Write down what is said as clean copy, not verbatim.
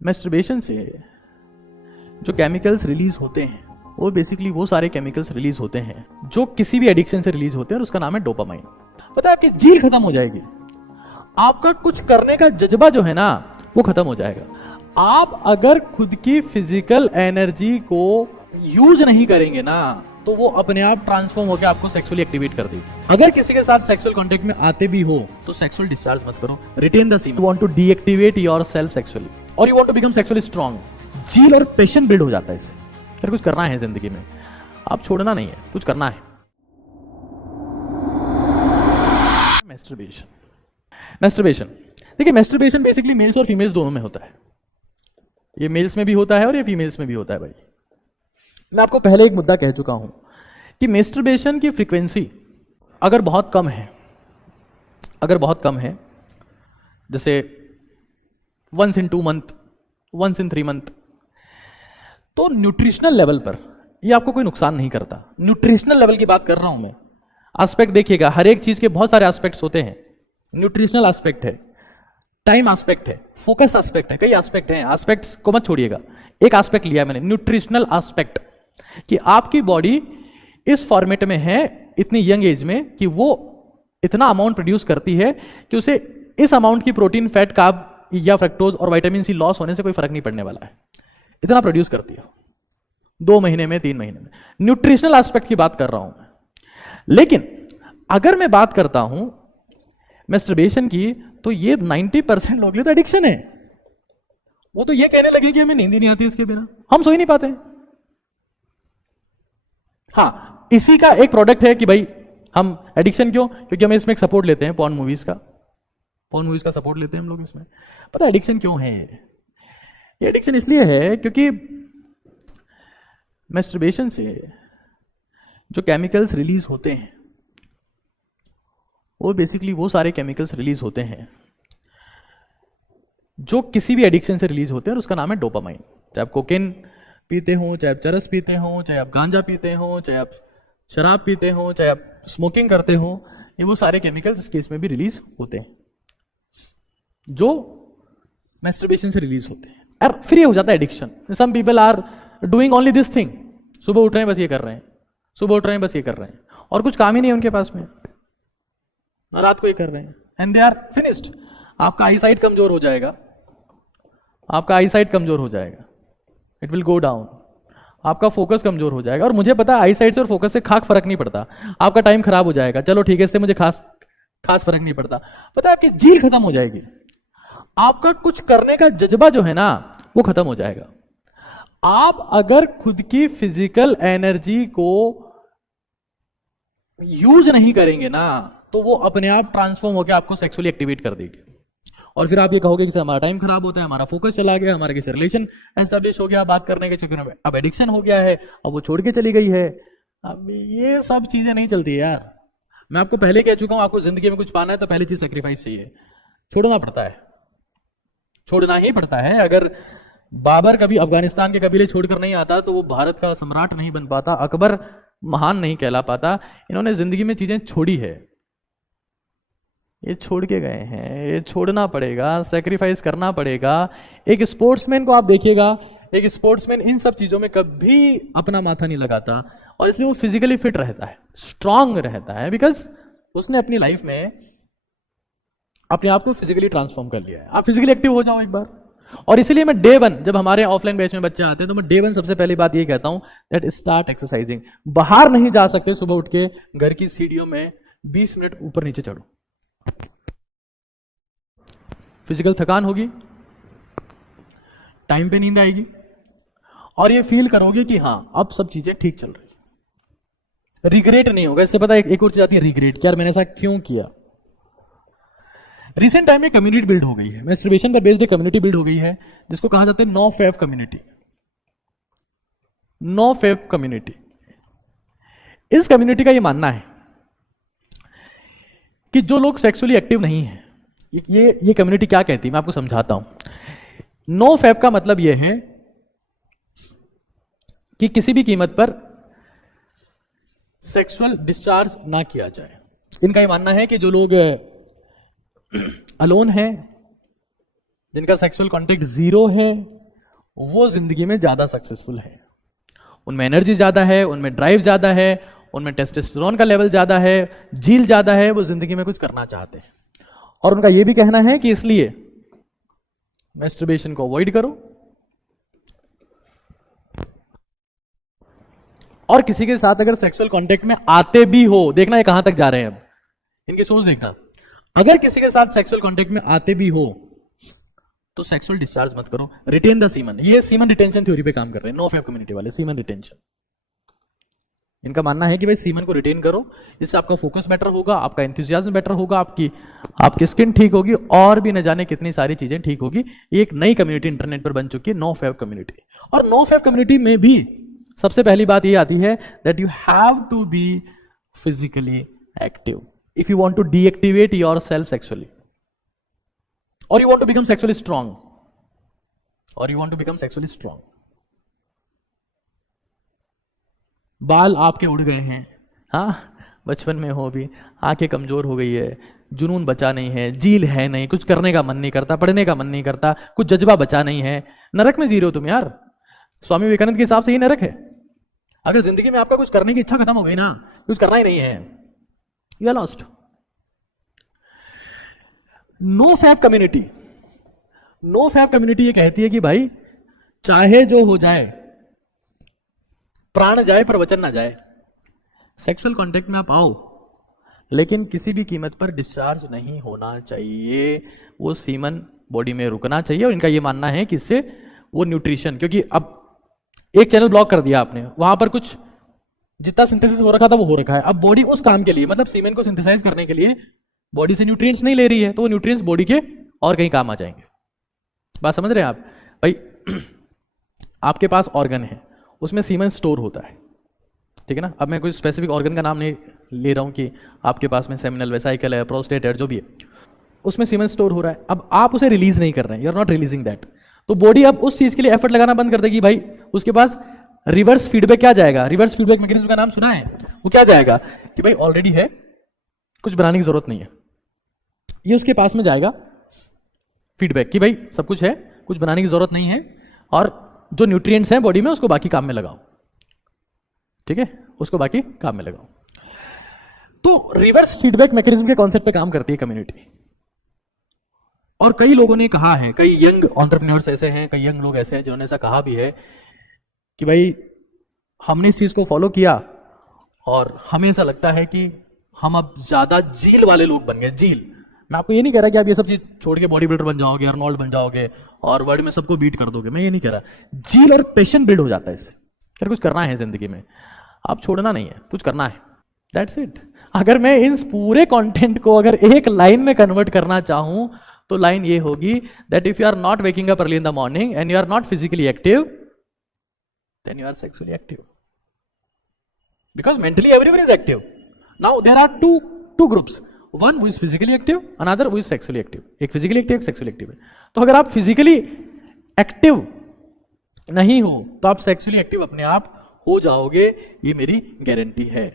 Masturbation से जो chemicals release होते हैं वो बेसिकली वो सारे केमिकल्स रिलीज होते हैं जो किसी भी एडिक्शन से रिलीज होते हैं और उसका नाम है डोपामाइन। पता है आपकी जील खत्म हो जाएगी, आपका कुछ करने का जज्बा जो है ना वो खत्म हो जाएगा। आप अगर खुद की फिजिकल एनर्जी को यूज नहीं करेंगे ना तो वो अपने आप ट्रांसफॉर्म होकर आपको सेक्सुअली एक्टिवेट कर देगी। अगर किसी के साथ सेक्सुअल कांटेक्ट में आते भी हो तो सेक्सुअल डिस्चार्ज मत करो, retain the semen. You want to deactivate yourself sexually और you want to become sexually strong. Zeal और पेशन बिल्ड हो जाता है इससे। फिर कुछ करना है जिंदगी में, आप छोड़ना नहीं है, कुछ करना है। मैस्टरबेशन देखिए, मैस्टरबेशन बेसिकली मेल्स और फीमेल्स दोनों में होता है। ये मेल्स में भी होता है और ये फीमेल्स में भी होता है। भाई मैं आपको पहले एक मुद्दा कह चुका हूं कि मैस्टरबेशन की फ्रीक्वेंसी अगर बहुत कम है, जैसे once in 2 month, once in 3 month, तो न्यूट्रिशनल लेवल पर ये आपको कोई नुकसान नहीं करता। न्यूट्रिशनल लेवल की बात कर रहा हूं मैं। एस्पेक्ट देखिएगा, हर एक चीज के बहुत सारे एस्पेक्ट्स होते हैं। न्यूट्रिशनल एस्पेक्ट है, टाइम एस्पेक्ट है, फोकस एस्पेक्ट है, कई एस्पेक्ट हैं। एस्पेक्ट्स को मत छोड़िएगा, एक एस्पेक्ट लिया मैंने, न्यूट्रिशनल एस्पेक्ट, कि आपकी बॉडी इस फॉर्मेट में है इतनी यंग एज में कि वो इतना अमाउंट प्रोड्यूस करती है कि उसे इस अमाउंट की प्रोटीन, फैट, कार्ब या फ्रक्टोज और विटामिन सी लॉस होने से कोई फर्क नहीं पड़ने वाला है। इतना प्रोड्यूस करती है 2 महीने में, 3 महीने में। न्यूट्रिशनल एस्पेक्ट की बात कर रहा हूं मैं। लेकिन अगर मैं बात करता हूं मैस्टरबेशन की, तो ये 90% लोग लिए तो एडिक्शन है। वो तो ये कहने लगे कि हमें नींद ही नहीं आती इसके बिना, हम सो ही नहीं पाते। हाँ, इसी का एक प्रोडक्ट है कि भाई हम एडिक्शन क्यों, क्योंकि हम इसमें एक सपोर्ट लेते हैं पॉर्न मूवीज का सपोर्ट लेते हैं हम लोग इसमें। पता है एडिक्शन क्यों है? ये एडिक्शन इसलिए है क्योंकि मैस्टरबेशन से जो केमिकल्स रिलीज होते हैं वो बेसिकली वो सारे केमिकल्स रिलीज होते हैं जो किसी भी एडिक्शन से रिलीज होते हैं और उसका नाम है डोपामाइन। चाहे आप कोकेन पीते हो, चाहे आप चरस पीते हो, चाहे आप गांजा पीते हो, चाहे आप शराब पीते हो, चाहे आप स्मोकिंग करते हो, ये वो सारे केमिकल्स इस केस में भी रिलीज होते हैं जो मैस्टरबेशन से रिलीज होते हैं। और फिर ये हो जाता है addiction. Some people are doing only this thing, सुबह उठ रहे हैं बस ये कर रहे हैं, सुबह उठ रहे हैं बस ये कर रहे हैं, और कुछ काम ही नहीं है उनके पास में, रात को ये कर रहे हैं, एंड दे आर फिनिश्ड। आपका आई साइट कमजोर हो जाएगा, इट विल गो डाउन। आपका फोकस कमजोर हो जाएगा। और मुझे पता है आई साइट से और फोकस से खास फर्क नहीं पड़ता। आपका टाइम खराब हो जाएगा, चलो ठीक है, इससे मुझे खास फर्क नहीं पड़ता। पता है आपकी जील खत्म हो जाएगी, आपका कुछ करने का जज्बा जो है ना वो खत्म हो जाएगा। आप अगर खुद की फिजिकल एनर्जी को यूज नहीं करेंगे ना तो वो अपने आप ट्रांसफॉर्म होकर आपको सेक्सुअली एक्टिवेट कर देगी। और फिर आप ये कहोगे कि हमारा टाइम खराब होता है, हमारा फोकस चला गया, हमारा किसी रिलेशन एस्टेब्लिश हो गया बात करने के चक्कर में, अब एडिक्शन हो गया है, अब वो छोड़ के चली गई है। अब ये सब चीजें नहीं चलती है यार। मैं आपको पहले कह चुका हूं, आपको जिंदगी में कुछ पाना है तो पहली चीज सेक्रीफाइस चाहिए, छोड़ना ही पड़ता है। अगर बाबर कभी अफगानिस्तान के कबीले छोड़कर नहीं आता तो वो भारत का सम्राट नहीं बन पाता, अकबर महान नहीं कहला पाता। इन्होंने जिंदगी में चीजें छोड़ी है, ये छोड़ के गए हैं, ये छोड़ना पड़ेगा, सेक्रीफाइस करना पड़ेगा। एक स्पोर्ट्समैन को आप देखिएगा, एक स्पोर्ट्समैन इन सब चीजों में कभी अपना माथा नहीं लगाता और इसलिए वो फिजिकली फिट रहता है, स्ट्रांग रहता है, बिकॉज उसने अपनी लाइफ में अपने आप को फिजिकली ट्रांसफॉर्म कर लिया है। आप फिजिकली एक्टिव हो जाओ एक बार। और इसीलिए मैं डे 1, जब हमारे ऑफलाइन बैच में बच्चे आते हैं तो मैं डे 1 सबसे पहली बात ये कहता हूं दैट स्टार्ट एक्सरसाइजिंग। बाहर नहीं जा सकते, सुबह उठ के घर की सीढ़ियों में 20 मिनट ऊपर नीचे चढ़ो, फिजिकल थकान होगी, टाइम पे नींद आएगी और ये फील करोगे कि हां अब सब चीजें ठीक चल रही। रिग्रेट नहीं होगा। इससे पता है एक और चीज आती है रिग्रेट, कि यार मैंने ऐसा क्यों किया। रिसेंट टाइम में कम्युनिटी बिल्ड हो गई है, मैस्टरबेशन पर बेस्ड कम्युनिटी बिल्ड हो गई है जिसको कहा जाता है no fap community. No fap community, इस कम्युनिटी का ये मानना है कि जो लोग सेक्सुअली एक्टिव नहीं है, ये कम्युनिटी क्या कहती है मैं आपको समझाता हूं। नो फैप का मतलब यह है कि किसी भी कीमत पर सेक्सुअल डिस्चार्ज ना किया जाए। इनका यह मानना है कि जो लोग अलोन है, जिनका सेक्सुअल कॉन्टेक्ट 0 है वो जिंदगी में ज्यादा सक्सेसफुल है। उनमें एनर्जी ज्यादा है, उनमें ड्राइव ज्यादा है, उनमें टेस्टोस्टेरोन का लेवल ज्यादा है, जील ज्यादा है, वो जिंदगी में कुछ करना चाहते हैं। और उनका यह भी कहना है कि इसलिए मैस्टरबेशन को अवॉइड करो। और किसी के साथ अगर सेक्सुअल कांटेक्ट में आते भी हो, देखना ये कहां तक जा रहे हैं, अब इनकी सोच देखना, अगर किसी के साथ सेक्सुअल कांटेक्ट में आते भी हो तो सेक्सुअल डिस्चार्ज मत करो, रिटेन द सीमन। ये सीमन रिटेंशन थ्योरी पे काम कर रहे हैं नो फैप कम्युनिटी वाले, सीमन रिटेंशन। इनका मानना है कि भाई सीमन को रिटेन करो, इससे आपका फोकस बेटर होगा, आपका एंथुसियाज्म बेटर होगा, आपकी स्किन ठीक होगी, और भी न जाने कितनी सारी चीजें ठीक होगी। एक नई कम्युनिटी इंटरनेट पर बन चुकी है, नो फैप कम्युनिटी। और नो फैप कम्युनिटी में भी सबसे पहली बात ये आती है that you have to be physically active if you want to deactivate yourself sexually, और you want to become sexually strong, और you want to become sexually strong. बाल आपके उड़ गए हैं, हाँ बचपन में हो भी, आंखें कमजोर हो गई है, जुनून बचा नहीं है, जील है नहीं, कुछ करने का मन नहीं करता, पढ़ने का मन नहीं करता, कुछ जज्बा बचा नहीं है, नरक में जी रहे हो तुम यार। स्वामी विवेकानंद के हिसाब से ये नरक है। अगर जिंदगी में आपका कुछ करने की इच्छा खत्म हो गई ना, कुछ करना ही नहीं है, you are lost. No fap community, no fap community ये कहती है कि भाई चाहे जो हो जाए, प्राण जाए पर वचन ना जाए, सेक्सुअल कांटेक्ट में आप आओ लेकिन किसी भी कीमत पर डिस्चार्ज नहीं होना चाहिए, वो सीमन बॉडी में रुकना चाहिए। और इनका ये मानना है कि इससे वो न्यूट्रिशन, क्योंकि अब एक चैनल ब्लॉक कर दिया आपने, वहां पर कुछ जितना सिंथेसिस हो रखा था वो हो रखा है, अब बॉडी उस काम के लिए, मतलब सीमेन को सिंथेसाइज करने के लिए बॉडी से न्यूट्रिएंट्स नहीं ले रही है, तो वो न्यूट्रिएंट्स बॉडी के और कहीं काम आ जाएंगे। बात समझ रहे हैं आप भाई? आपके पास ऑर्गन है, उसमें सीमेन स्टोर होता है, ठीक है ना। अब मैं कोई स्पेसिफिक ऑर्गन का नाम नहीं ले रहा हूं कि आपके पास में सेमिनल वेसाइकल है, प्रोस्टेट है, जो भी है, उसमें सीमेन स्टोर हो रहा है। अब आप उसे रिलीज नहीं कर रहे हैं, you are not releasing that, तो बॉडी अब उस चीज के लिए एफर्ट लगाना बंद कर देगी। भाई उसके पास रिवर्स फीडबैक क्या जाएगा, रिवर्स फीडबैक मैकेनिज्म का नाम सुना है? वो क्या जाएगा कि भाई ऑलरेडी है, कुछ बनाने की जरूरत नहीं है, ये उसके पास में जाएगा फीडबैक कि भाई सब कुछ है, कुछ बनाने की जरूरत नहीं है, और जो न्यूट्रिएंट्स हैं बॉडी में उसको बाकी काम में लगाओ, ठीक है, उसको बाकी काम में लगाओ। तो रिवर्स फीडबैक मैकेनिज्म के कॉन्सेप्ट पे काम करती है कम्युनिटी। और कई लोगों ने कहा है, कई यंग एंटरप्रेन्योर्स ऐसे हैं, कई यंग लोग ऐसे हैं जिन्होंने ऐसा कहा भी है कि भाई हमने इस चीज को फॉलो किया और हमें ऐसा लगता है कि हम अब ज्यादा जील वाले लोग बन गए। जील, मैं आपको ये नहीं कह रहा कि आप ये सब चीज छोड़ के बॉडी बिल्डर बन जाओगे, अर्नोल्ड बन जाओगे और वर्ल्ड में सबको बीट कर दोगे, मैं ये नहीं कह रहा। जील और पैशन बिल्ड हो जाता है इससे, फिर कुछ करना है जिंदगी में, आप छोड़ना नहीं है, कुछ करना है, दैट्स इट। अगर मैं इन पूरे कंटेंट को अगर एक लाइन में कन्वर्ट करना चाहूं तो लाइन ये होगी that if you are not waking up early in the morning and you are not physically active, then you are sexually active, because mentally everyone is active. Now there are two groups, one who is physically active, another who is sexually active. एक physically active, एक sexually active है। तो अगर आप physically active नहीं हो तो आप सेक्सुअली एक्टिव अपने आप हो जाओगे, ये मेरी गारंटी है।